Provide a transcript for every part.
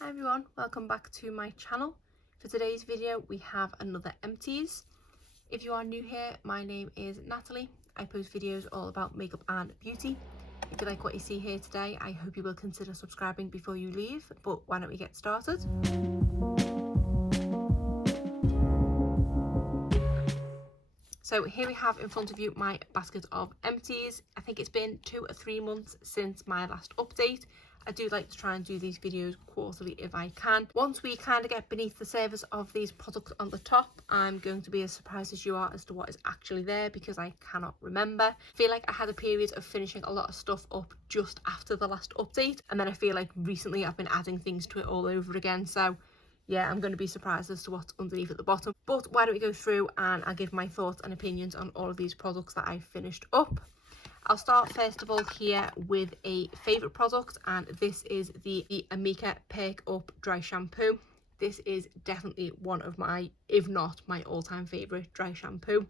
Hi everyone, welcome back to my channel. For today's video we have another Empties. If you are new here, my name is Natalie. I post videos all about makeup and beauty. If you like what you see here today, I hope you will consider subscribing before you leave, but why don't we get started? So here we have in front of you my basket of Empties. I think it's been 2 or 3 months since my last update. I do like to try and do these videos quarterly if I can. Once we kind of get beneath the surface of these products on the top, I'm going to be as surprised as you are as to what is actually there because I cannot remember. I feel like I had a period of finishing a lot of stuff up just after the last update, and then I feel like recently I've been adding things to it all over again. So yeah, I'm going to be surprised as to what's underneath at the bottom. But why don't we go through and I'll give my thoughts and opinions on all of these products that I've finished up. I'll start first of all here with a favourite product, and this is the Amika Perk Up Dry Shampoo. This is definitely one of my, if not my all-time favourite dry shampoo.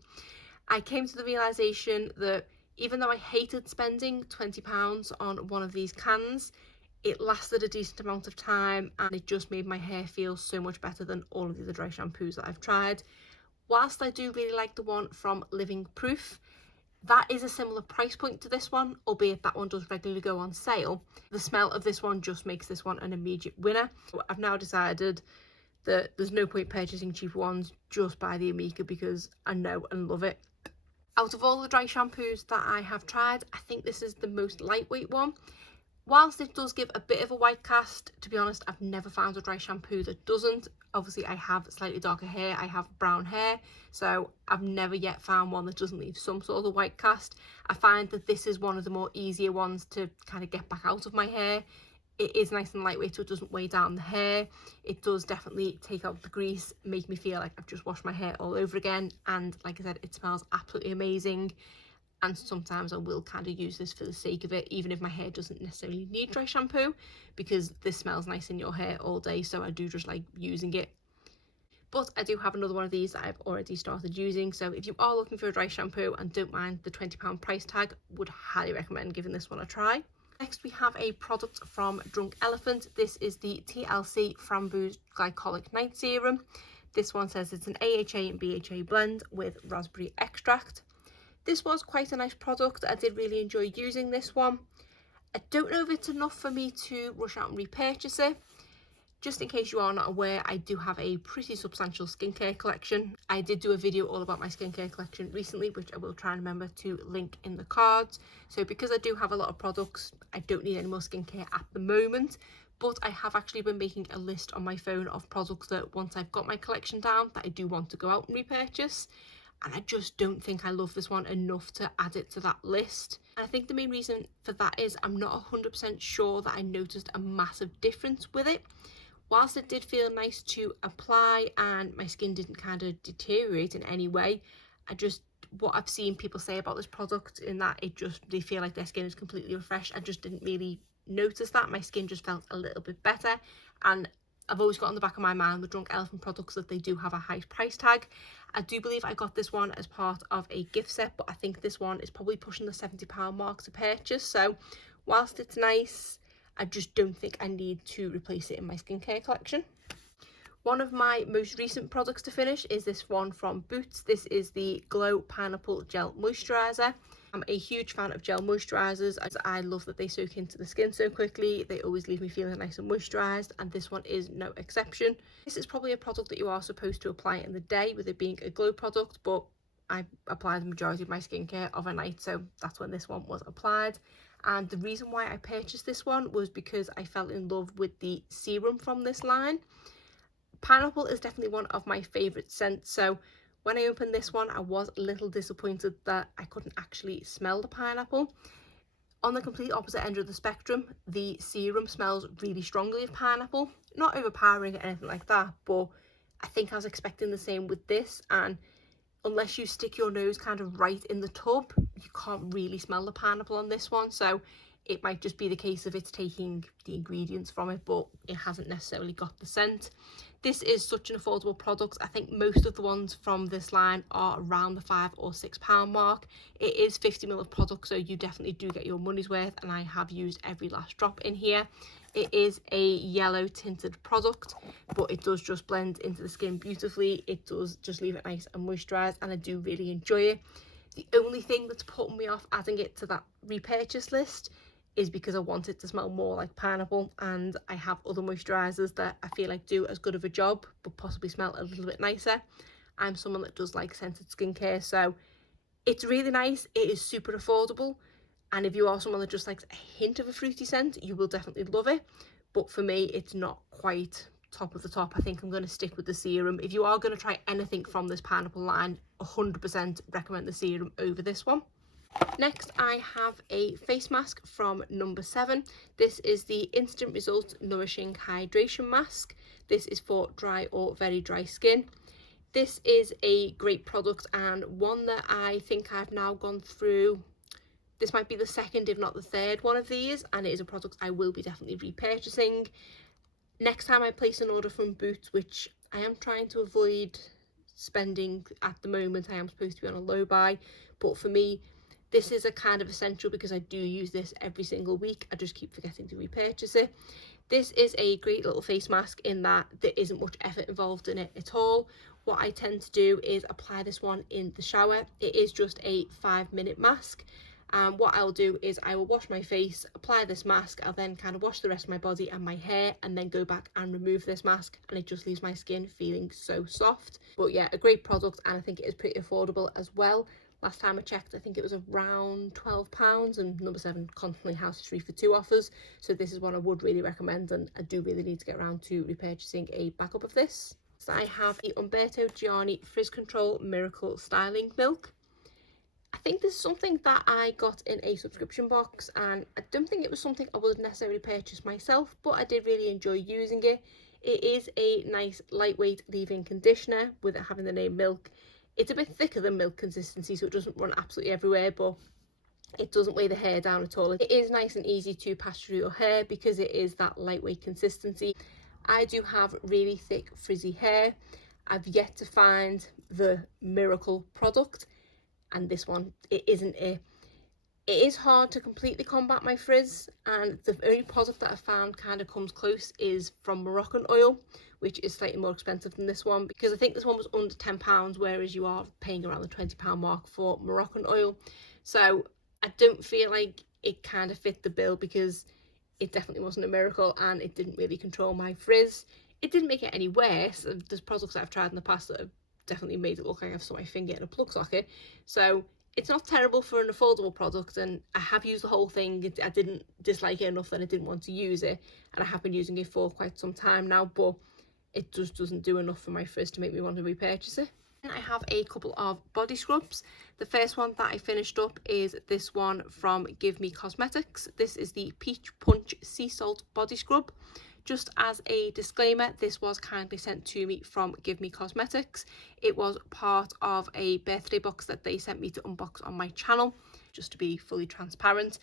I came to the realisation that even though I hated spending £20 on one of these cans, it lasted a decent amount of time and it just made my hair feel so much better than all of the other dry shampoos that I've tried. Whilst I do really like the one from Living Proof, that is a similar price point to this one, albeit that one does regularly go on sale. The smell of this one just makes this one an immediate winner. So I've now decided that there's no point purchasing cheaper ones, just buy the Amika because I know and love it. Out of all the dry shampoos that I have tried, I think this is the most lightweight one. Whilst it does give a bit of a white cast, to be honest, I've never found a dry shampoo that doesn't. Obviously, I have slightly darker hair, I have brown hair, so I've never yet found one that doesn't leave some sort of white cast. I find that this is one of the more easier ones to kind of get back out of my hair. It is nice and lightweight, so it doesn't weigh down the hair. It does definitely take out the grease, make me feel like I've just washed my hair all over again, and like I said, it smells absolutely amazing. And sometimes I will kind of use this for the sake of it, even if my hair doesn't necessarily need dry shampoo, because this smells nice in your hair all day, so I do just like using it. But I do have another one of these that I've already started using, so if you are looking for a dry shampoo and don't mind the £20 price tag, would highly recommend giving this one a try. Next we have a product from Drunk Elephant. This is the TLC Framboos Glycolic Night Serum. This one says it's an AHA and BHA blend with raspberry extract. This was quite a nice product. I did really enjoy using this one. I don't know if it's enough for me to rush out and repurchase it. Just in case you are not aware, I do have a pretty substantial skincare collection. I did do a video all about my skincare collection recently, which I will try and remember to link in the cards. So because I do have a lot of products, I don't need any more skincare at the moment. But I have actually been making a list on my phone of products that once I've got my collection down, that I do want to go out and repurchase. And I just don't think I love this one enough to add it to that list. And I think the main reason for that is I'm not 100% sure that I noticed a massive difference with it. Whilst it did feel nice to apply and my skin didn't kind of deteriorate in any way, what I've seen people say about this product in that they feel like their skin is completely refreshed. I just didn't really notice that. My skin just felt a little bit better, and I've always got on the back of my mind with Drunk Elephant products that they do have a high price tag. I do believe I got this one as part of a gift set, but I think this one is probably pushing the £70 mark to purchase. So whilst it's nice, I just don't think I need to replace it in my skincare collection. One of my most recent products to finish is this one from Boots. This is the Glow Pineapple Gel Moisturiser. I'm a huge fan of gel moisturisers as I love that they soak into the skin so quickly. They always leave me feeling nice and moisturised, and this one is no exception. This is probably a product that you are supposed to apply in the day with it being a glow product, but I apply the majority of my skincare overnight, so that's when this one was applied. And the reason why I purchased this one was because I fell in love with the serum from this line. Pineapple is definitely one of my favourite scents, so when I opened this one I was a little disappointed that I couldn't actually smell the pineapple. On the complete opposite end of the spectrum, the serum smells really strongly of pineapple. Not overpowering or anything like that, but I think I was expecting the same with this, and unless you stick your nose kind of right in the tub, you can't really smell the pineapple on this one. So it might just be the case of it's taking the ingredients from it, but it hasn't necessarily got the scent. This is such an affordable product. I think most of the ones from this line are around the £5 or £6 mark. It is 50ml of product, so you definitely do get your money's worth, and I have used every last drop in here. It is a yellow tinted product, but it does just blend into the skin beautifully. It does just leave it nice and moisturised, and I do really enjoy it. The only thing that's putting me off adding it to that repurchase list is because I want it to smell more like pineapple, and I have other moisturisers that I feel like do as good of a job but possibly smell a little bit nicer. I'm someone that does like scented skincare, so it's really nice. It is super affordable, and if you are someone that just likes a hint of a fruity scent, you will definitely love it. But for me, it's not quite top of the top. I think I'm going to stick with the serum. If you are going to try anything from this pineapple line, 100% recommend the serum over this one. Next, I have a face mask from number 7. This is the Instant Results Nourishing Hydration Mask. This is for dry or very dry skin. This is a great product, and one that I think I've now gone through. This might be the second, if not the third one of these, and it is a product I will be definitely repurchasing. Next time I place an order from Boots, which I am trying to avoid spending at the moment, I am supposed to be on a low buy, but for me, this is a kind of essential because I do use this every single week. I just keep forgetting to repurchase it. This is a great little face mask in that there isn't much effort involved in it at all. What I tend to do is apply this one in the shower. It is just a 5-minute mask. What I'll do is I will wash my face, apply this mask, I'll then kind of wash the rest of my body and my hair, and then go back and remove this mask, and it just leaves my skin feeling so soft. But yeah, a great product, and I think it is pretty affordable as well. Last time I checked, I think it was around £12, and number 7 constantly has 3 for 2 offers. So this is one I would really recommend, and I do really need to get around to repurchasing a backup of this. So I have the Umberto Gianni Frizz Control Miracle Styling Milk. I think this is something that I got in a subscription box, and I don't think it was something I would necessarily purchase myself, but I did really enjoy using it. It is a nice lightweight leave-in conditioner with it having the name Milk. It's a bit thicker than milk consistency, so it doesn't run absolutely everywhere, but it doesn't weigh the hair down at all. It is nice and easy to pass through your hair because it is that lightweight consistency. I do have really thick frizzy hair. I've yet to find the miracle product, and this one, it isn't it. It is hard to completely combat my frizz, and the only product that I found kind of comes close is from Moroccan oil, which is slightly more expensive than this one, because I think this one was under £10, whereas you are paying around the £20 mark for Moroccan oil. So I don't feel like it kind of fit the bill, because it definitely wasn't a miracle and it didn't really control my frizz. It didn't make it any worse. There's products that I've tried in the past that have definitely made it look like I've stuck my finger in a plug socket. So it's not terrible for an affordable product, and I have used the whole thing. I didn't dislike it enough that I didn't want to use it, and I have been using it for quite some time now, but it just doesn't do enough for my frizz to make me want to repurchase it. And I have a couple of body scrubs. The first one that I finished up is this one from Give Me Cosmetics. This is the Peach Punch Sea Salt Body Scrub. Just as a disclaimer, this was kindly sent to me from Give Me Cosmetics. It was part of a birthday box that they sent me to unbox on my channel, just to be fully transparent.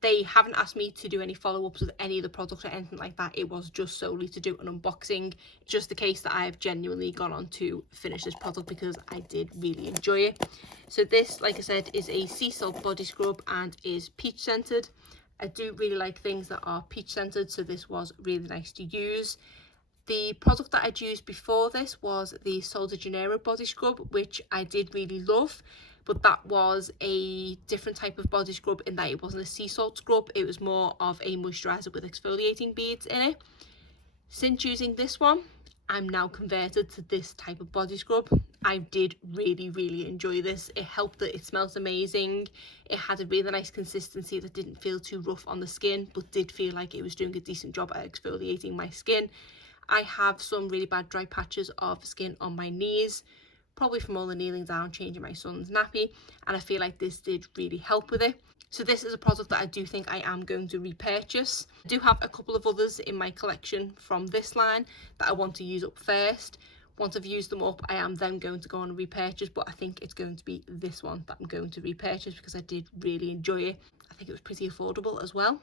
They haven't asked me to do any follow-ups with any of the products or anything like that. It was just solely to do an unboxing. Just the case that I have genuinely gone on to finish this product because I did really enjoy it. So this, like I said, is a sea salt body scrub and is peach scented. I do really like things that are peach scented, so this was really nice to use. The product that I'd used before this was the Sol de Janeiro body scrub, which I did really love, but that was a different type of body scrub in that it wasn't a sea salt scrub. It was more of a moisturizer with exfoliating beads in it. Since using this one, I'm now converted to this type of body scrub. I did really enjoy this. It helped that it smells amazing. It had a really nice consistency that didn't feel too rough on the skin, but did feel like it was doing a decent job at exfoliating my skin. I have some really bad dry patches of skin on my knees, probably from all the kneeling down, changing my son's nappy, and I feel like this did really help with it. So this is a product that I do think I am going to repurchase. I do have a couple of others in my collection from this line that I want to use up first. Once I've used them up, I am then going to go on a repurchase, but I think it's going to be this one that I'm going to repurchase because I did really enjoy it. I think it was pretty affordable as well.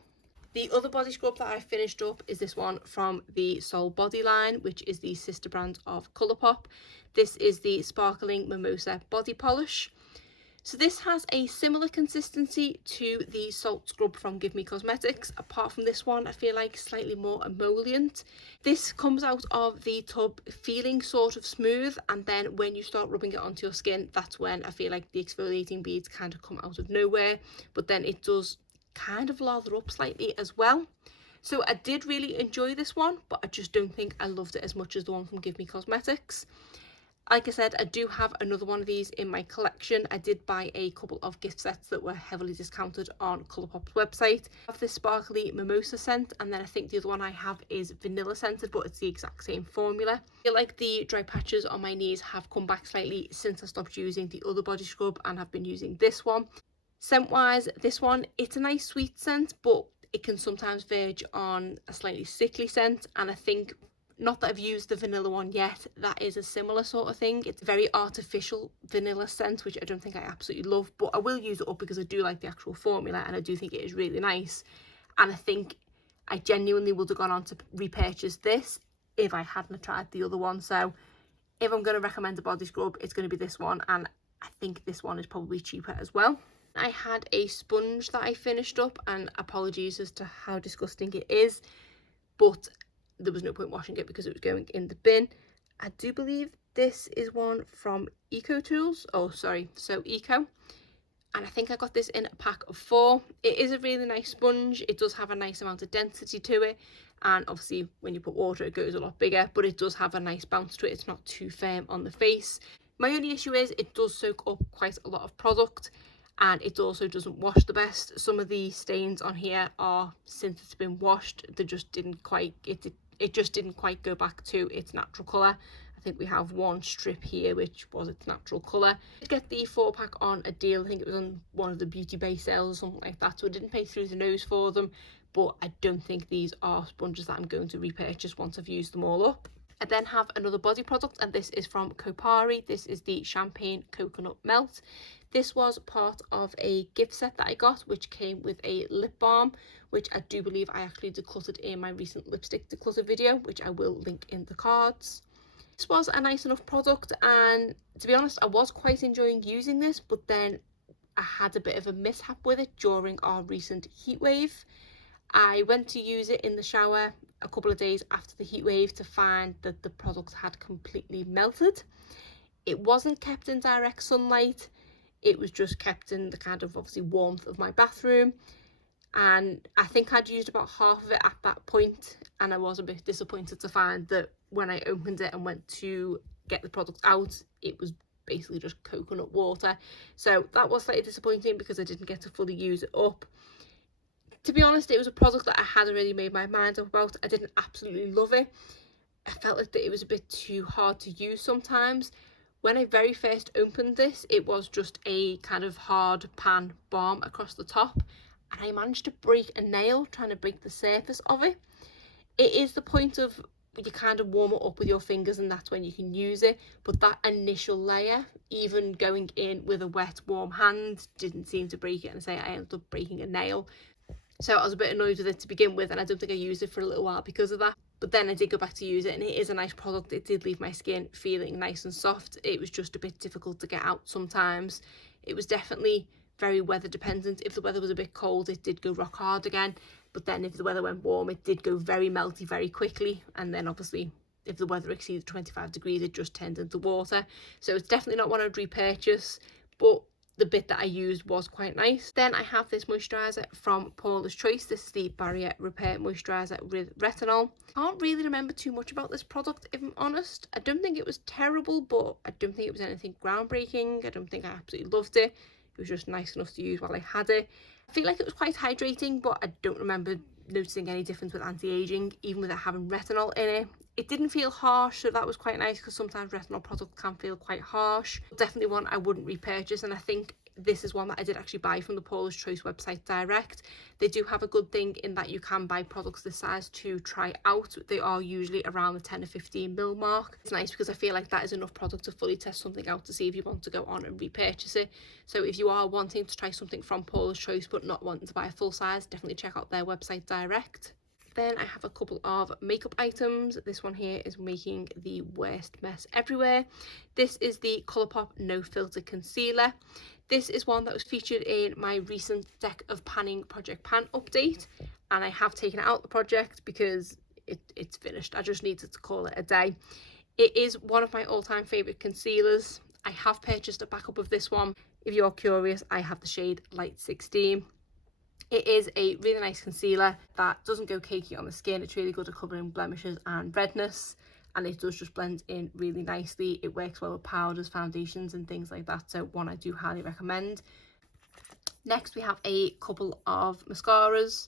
The other body scrub that I finished up is this one from the Sol Body line, which is the sister brand of Colourpop. This is the Sparkling Mimosa Body Polish. So this has a similar consistency to the salt scrub from Give Me Cosmetics. Apart from this one, I feel like slightly more emollient. This comes out of the tub feeling sort of smooth, and then when you start rubbing it onto your skin, that's when I feel like the exfoliating beads kind of come out of nowhere, but then it does kind of lather up slightly as well. So I did really enjoy this one, but I just don't think I loved it as much as the one from Give Me Cosmetics. Like I said, I do have another one of these in my collection. I did buy a couple of gift sets that were heavily discounted on Colourpop's website. I have this sparkly mimosa scent, and then I think the other one I have is vanilla scented, but it's the exact same formula. I feel like the dry patches on my knees have come back slightly since I stopped using the other body scrub and have been using this one. Scent wise, this one, it's a nice sweet scent, but it can sometimes verge on a slightly sickly scent, and I think, not that I've used the vanilla one yet, that is a similar sort of thing. It's a very artificial vanilla scent, which I don't think I absolutely love, but I will use it up because I do like the actual formula and I do think it is really nice. And I think I genuinely would have gone on to repurchase this if I hadn't tried the other one. So if I'm going to recommend a body scrub, it's going to be this one, and I think this one is probably cheaper as well. I had a sponge that I finished up, and apologies as to how disgusting it is, but there was no point washing it because it was going in the bin. I do believe this is one from Eco Tools. So Eco. And I think I got this in a pack of 4. It is a really nice sponge. It does have a nice amount of density to it. And obviously when you put water, it goes a lot bigger, but it does have a nice bounce to it. It's not too firm on the face. My only issue is it does soak up quite a lot of product, and it also doesn't wash the best. Some of the stains on here are, since it's been washed, they just didn't quite, it just didn't quite go back to its natural colour. I think we have one strip here which was its natural colour. I did get the 4-pack on a deal. I think it was on one of the Beauty Bay sales or something like that, so I didn't pay through the nose for them, but I don't think these are sponges that I'm going to repurchase once I've used them all up. I then have another body product, and this is from Kopari. This is the Champagne Coconut Melt. This was part of a gift set that I got, which came with a lip balm, which I do believe I actually decluttered in my recent lipstick declutter video, which I will link in the cards. This was a nice enough product, and to be honest, I was quite enjoying using this, but then I had a bit of a mishap with it during our recent heat wave. I went to use it in the shower a couple of days after the heat wave to find that the product had completely melted. It wasn't kept in direct sunlight, it was just kept in the kind of obviously warmth of my bathroom, and I think I'd used about half of it at that point, and I was a bit disappointed to find that when I opened it and went to get the product out, it was basically just coconut water. So that was slightly disappointing because I didn't get to fully use it up. To be honest, it was a product that I had already made my mind up about. I didn't absolutely love it. I felt like that it was a bit too hard to use sometimes. When I very first opened this, it was just a kind of hard pan balm across the top, and I managed to break a nail trying to break the surface of it. It is the point of you kind of warm it up with your fingers, and that's when you can use it, but that initial layer, even going in with a wet warm hand, didn't seem to break it, and I ended up breaking a nail. So I was a bit annoyed with it to begin with, and I don't think I used it for a little while because of that. But then I did go back to use it, and it is a nice product. It did leave my skin feeling nice and soft. It was just a bit difficult to get out sometimes. It was definitely very weather dependent. If the weather was a bit cold, it did go rock hard again. But then if the weather went warm, it did go very melty very quickly. And then obviously if the weather exceeded 25 degrees, it just turned into water. So it's definitely not one I'd repurchase, but the bit that I used was quite nice. Then I have this moisturiser from Paula's Choice. This is the Barrier Repair Moisturiser with Retinol. I can't really remember too much about this product, if I'm honest. I don't think it was terrible, but I don't think it was anything groundbreaking. I don't think I absolutely loved it. It was just nice enough to use while I had it. I feel like it was quite hydrating, but I don't remember noticing any difference with anti-aging, even with it having retinol in it. It didn't feel harsh, so that was quite nice, because sometimes retinol products can feel quite harsh. Definitely one I wouldn't repurchase, and I think this is one that I did actually buy from the Paula's Choice website direct. They do have a good thing in that you can buy products this size to try out. They are usually around the 10 or 15 ml mark. It's nice because I feel like that is enough product to fully test something out to see if you want to go on and repurchase it. So if you are wanting to try something from Paula's Choice but not wanting to buy a full size, definitely check out their website direct. Then I have a couple of makeup items. This one here is making the worst mess everywhere. This is the Colourpop No Filter Concealer. This is one that was featured in my recent Deck of Panning Project Pan update, and I have taken it out the project because it's finished. I just needed to call it a day. It is one of my all-time favourite concealers. I have purchased a backup of this one. If you're curious, I have the shade Light 16. It is a really nice concealer that doesn't go cakey on the skin. It's really good at covering blemishes and redness, and it does just blend in really nicely. It works well with powders, foundations and things like that, so one I do highly recommend. Next we have a couple of mascaras,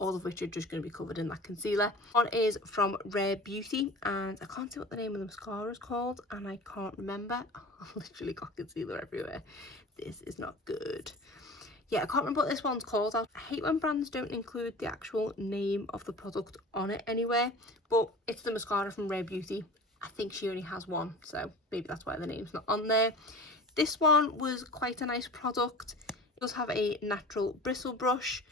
all of which are just going to be covered in that concealer. One is from Rare Beauty, and I can't see what the name of the mascara is called, and I can't remember. I've literally got concealer everywhere. This is not good. Yeah, I can't remember what this one's called. I hate when brands don't include the actual name of the product on it anywhere, but it's the mascara from Rare Beauty. I think she only has one, so maybe that's why the name's not on there. This one was quite a nice product. It does have a natural bristle brush.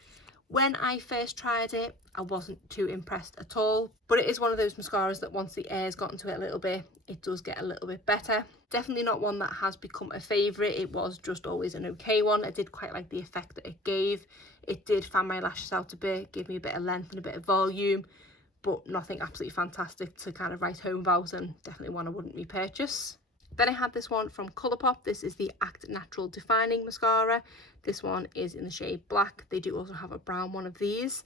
When I first tried it, I wasn't too impressed at all, but it is one of those mascaras that once the air's gotten to it a little bit, it does get a little bit better. Definitely not one that has become a favourite. It was just always an okay one. I did quite like the effect that it gave. It did fan my lashes out a bit, give me a bit of length and a bit of volume, but nothing absolutely fantastic to kind of write home about, and definitely one I wouldn't repurchase. Then I had this one from Colourpop. This is the Act Natural Defining Mascara. This one is in the shade Black. They do also have a brown one of these.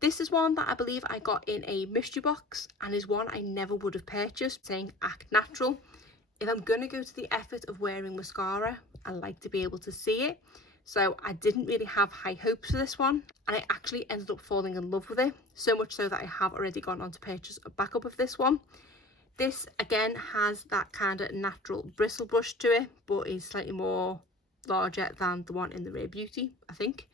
This is one that I believe I got in a mystery box, and is one I never would have purchased, saying Act Natural. If I'm going to go to the effort of wearing mascara, I like to be able to see it. So I didn't really have high hopes for this one, and I actually ended up falling in love with it. So much so that I have already gone on to purchase a backup of this one. This again has that kind of natural bristle brush to it, but is slightly more larger than the one in the Rare Beauty, I think.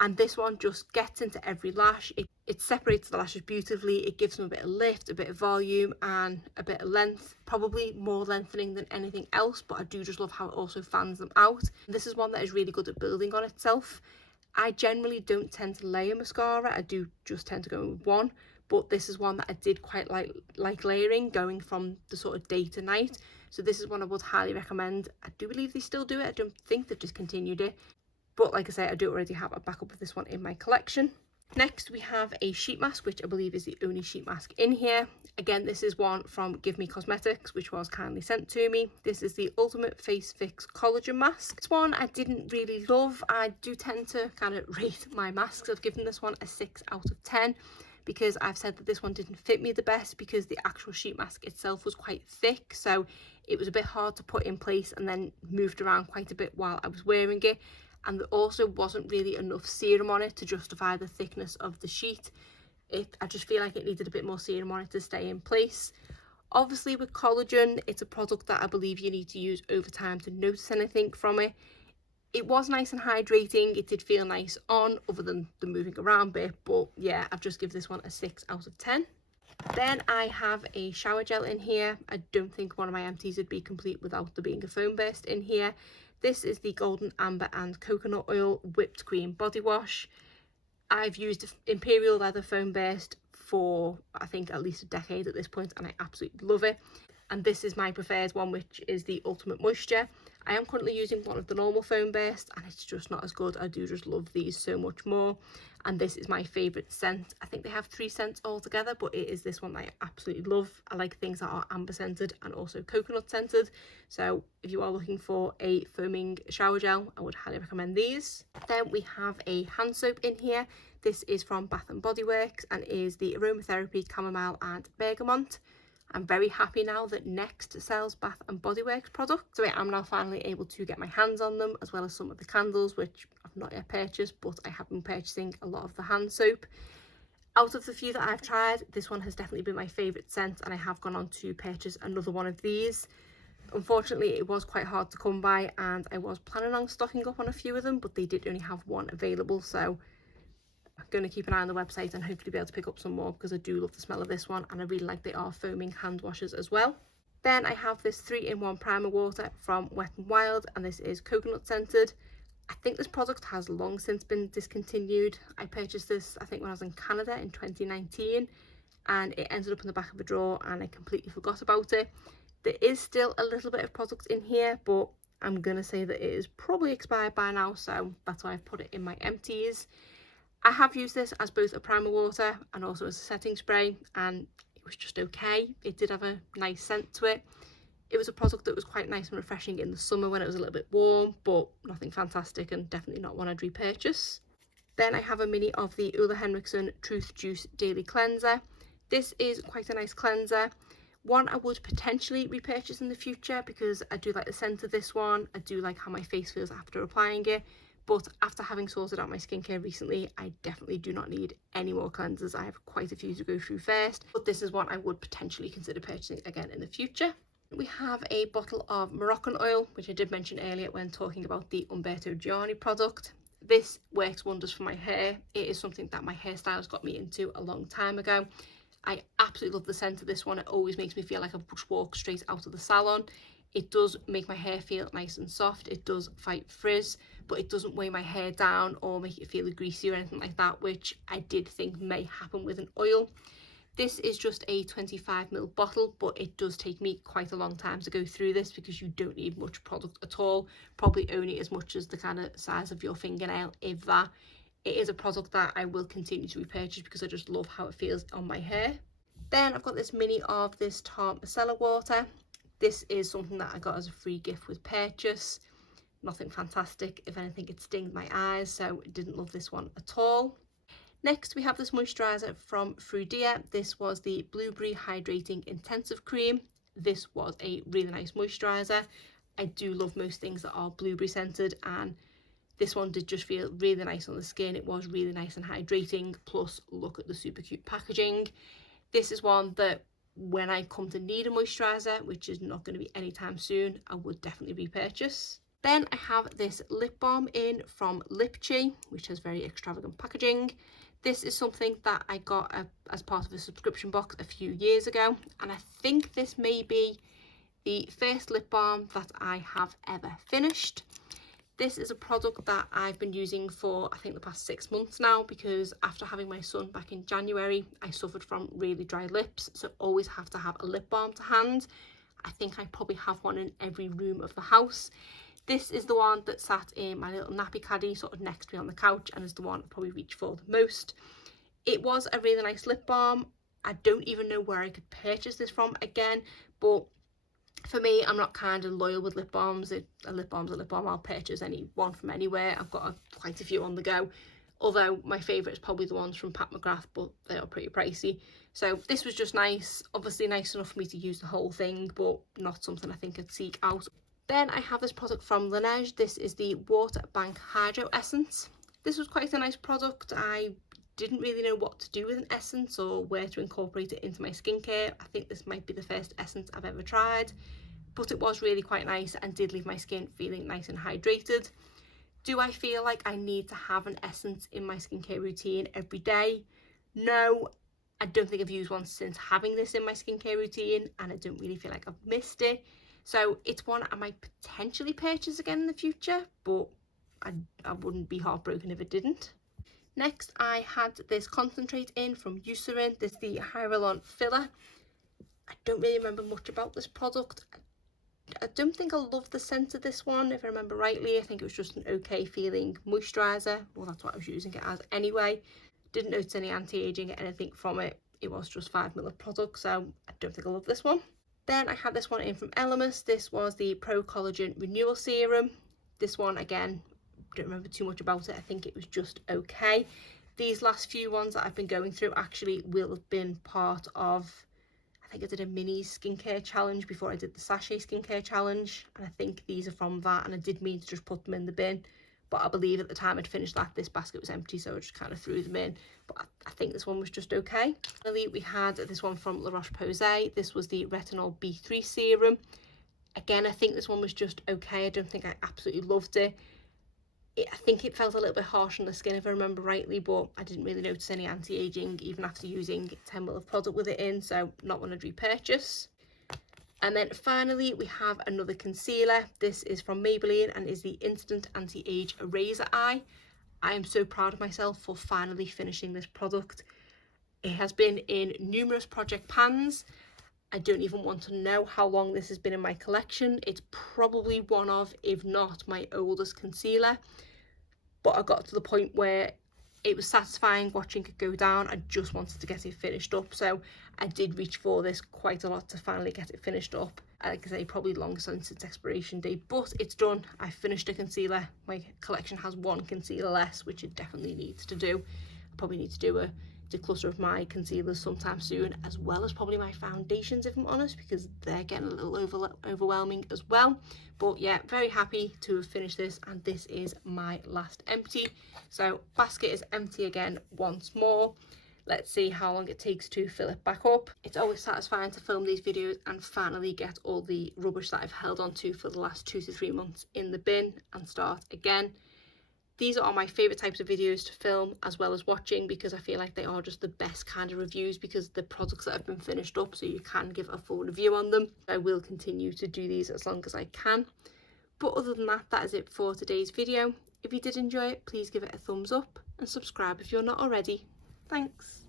And this one just gets into every lash. It separates the lashes beautifully. It gives them a bit of lift, a bit of volume and a bit of length, probably more lengthening than anything else, but I do just love how it also fans them out. This is one that is really good at building on itself. I generally don't tend to layer mascara. I do just tend to go with one, but this is one that I did quite like layering, going from the sort of day to night. So this is one I would highly recommend. I do believe they still do it. I don't think they've discontinued it, but like I say, I do already have a backup of this one in my collection. Next we have a sheet mask, which I believe is the only sheet mask in here. Again, this is one from Give Me Cosmetics, which was kindly sent to me. This is the Ultimate Face Fix Collagen Mask. This one I didn't really love. I do tend to kind of rate my masks. I've given this one a 6 out of 10 because I've said that this one didn't fit me the best because the actual sheet mask itself was quite thick, so it was a bit hard to put in place and then moved around quite a bit while I was wearing it. And there also wasn't really enough serum on it to justify the thickness of the sheet. I just feel like it needed a bit more serum on it to stay in place. Obviously with collagen, it's a product that I believe you need to use over time to notice anything from it. It was nice and hydrating. It did feel nice on, other than the moving around bit, but yeah, I'd just give this one a 6 out of 10. Then I have a shower gel in here. I don't think one of my empties would be complete without there being a foam burst in here. This is the Golden Amber and Coconut Oil Whipped Cream Body Wash. I've used Imperial Leather Foam Burst for I think at least a decade at this point, and I absolutely love it. And this is my preferred one, which is the Ultimate Moisture. I am currently using one of the normal foam bursts, and it's just not as good. I do just love these so much more, and this is my favourite scent. I think they have 3 scents altogether, but it is this one that I absolutely love. I like things that are amber scented and also coconut scented, so if you are looking for a foaming shower gel, I would highly recommend these. Then we have a hand soap in here. This is from Bath & Body Works and is the Aromatherapy Chamomile and Bergamot. I'm very happy now that Next sells Bath & Body Works products, so I am now finally able to get my hands on them, as well as some of the candles, which I've not yet purchased, but I have been purchasing a lot of the hand soap. Out of the few that I've tried, this one has definitely been my favourite scent, and I have gone on to purchase another one of these. Unfortunately, it was quite hard to come by, and I was planning on stocking up on a few of them, but they did only have one available, so I'm going to keep an eye on the website and hopefully be able to pick up some more, because I do love the smell of this one, and I really like they are foaming hand washes as well. Then I have this 3-in-1 primer water from Wet n Wild, and this is coconut scented. I think this product has long since been discontinued. I purchased this, I think, when I was in Canada in 2019, and it ended up in the back of a drawer and I completely forgot about it. There is still a little bit of product in here, but I'm gonna say that it is probably expired by now, so that's why I've put it in my empties. I have used this as both a primer water and also as a setting spray, and it was just okay. It did have a nice scent to it. It was a product that was quite nice and refreshing in the summer when it was a little bit warm, but nothing fantastic and definitely not one I'd repurchase. Then I have a mini of the Ole Henriksen Truth Juice Daily Cleanser. This is quite a nice cleanser. One I would potentially repurchase in the future because I do like the scent of this one. I do like how my face feels after applying it. But after having sorted out my skincare recently, I definitely do not need any more cleansers. I have quite a few to go through first, but this is one I would potentially consider purchasing again in the future. We have a bottle of Moroccan oil, which I did mention earlier when talking about the Umberto Gianni product. This works wonders for my hair. It is something that my hairstylist got me into a long time ago. I absolutely love the scent of this one. It always makes me feel like I've just walked straight out of the salon. It does make my hair feel nice and soft. It does fight frizz, but it doesn't weigh my hair down or make it feel greasy or anything like that, which I did think may happen with an oil. This is just a 25ml bottle, but it does take me quite a long time to go through this because you don't need much product at all. Probably only as much as the kind of size of your fingernail, if that. It is a product that I will continue to repurchase because I just love how it feels on my hair. Then I've got this mini of this Tarte Micellar water. This is something that I got as a free gift with purchase. Nothing fantastic. If anything, it stings my eyes, so I didn't love this one at all. Next, we have this moisturiser from Frudia. This was the Blueberry Hydrating Intensive Cream. This was a really nice moisturiser. I do love most things that are blueberry scented, and this one did just feel really nice on the skin. It was really nice and hydrating, plus look at the super cute packaging. This is one that when I come to need a moisturiser, which is not going to be anytime soon, I would definitely repurchase. Then I have this lip balm in from Lipchi, which has very extravagant packaging. This is something that I got as part of a subscription box a few years ago, and I think this may be the first lip balm that I have ever finished. This is a product that I've been using for I think the past 6 months now, because after having my son back in January, I suffered from really dry lips, so always have to have a lip balm to hand. I think I probably have one in every room of the house. This is the one that sat in my little nappy caddy sort of next to me on the couch, and is the one I probably reach for the most. It was a really nice lip balm. I don't even know where I could purchase this from again, but for me, I'm not kind of loyal with lip balms. A lip balm's a lip balm. I'll purchase any one from anywhere. I've got quite a few on the go, although my favourite is probably the ones from Pat McGrath, but they are pretty pricey. So this was just nice, obviously nice enough for me to use the whole thing, but not something I think I'd seek out. Then I have this product from Laneige. This is the Water Bank Hydro Essence. This was quite a nice product. I didn't really know what to do with an essence or where to incorporate it into my skincare. I think this might be the first essence I've ever tried, but it was really quite nice and did leave my skin feeling nice and hydrated. Do I feel like I need to have an essence in my skincare routine every day? No, I don't think I've used one since having this in my skincare routine, and I don't really feel like I've missed it. So it's one I might potentially purchase again in the future, but I wouldn't be heartbroken if it didn't. Next, I had this concentrate in from Eucerin. This is the Hyaluron Filler. I don't really remember much about this product. I don't think I love the scent of this one, if I remember rightly. I think it was just an okay feeling moisturiser. Well, that's what I was using it as anyway. Didn't notice any anti-aging or anything from it. It was just 5ml product, so I don't think I love this one. Then I had this one in from Elemis. This was the Pro Collagen Renewal Serum. This one, again, don't remember too much about it. I think it was just okay. These last few ones that I've been going through actually will have been part of, I think I did a mini skincare challenge before I did the sachet skincare challenge, and I think these are from that, and I did mean to just put them in the bin, but I believe at the time I'd finished that, this basket was empty, so I just kind of threw them in. But I think this one was just okay. Finally, we had this one from La Roche-Posay. This was the Retinol B3 Serum. Again, I think this one was just okay. I don't think I absolutely loved it. I think it felt a little bit harsh on the skin, if I remember rightly, but I didn't really notice any anti-aging even after using 10ml of product with it in, so not one I'd repurchase. And then finally we have another concealer. This is from Maybelline and is the Instant Anti-Age Eraser Eye. I am so proud of myself for finally finishing this product. It has been in numerous project pans. I don't even want to know how long this has been in my collection. It's probably one of, if not my oldest concealer. But I got to the point where it was satisfying watching it go down. I just wanted to get it finished up. So I did reach for this quite a lot to finally get it finished up. Like I say, probably long since its expiration date, but it's done. I finished a concealer. My collection has one concealer less, which it definitely needs to do. I probably need to do a declutter of my concealers sometime soon, as well as probably my foundations, if I'm honest, because they're getting a little overwhelming as well. But yeah, very happy to have finished this, and this is my last empty. So basket is empty again once more. Let's see how long it takes to fill it back up. It's always satisfying to film these videos and finally get all the rubbish that I've held on to for the last 2 to 3 months in the bin and start again. These are my favourite types of videos to film as well as watching, because I feel like they are just the best kind of reviews, because the products that have been finished up, so you can give a full review on them. I will continue to do these as long as I can. But other than that, that is it for today's video. If you did enjoy it, please give it a thumbs up and subscribe if you're not already. Thanks.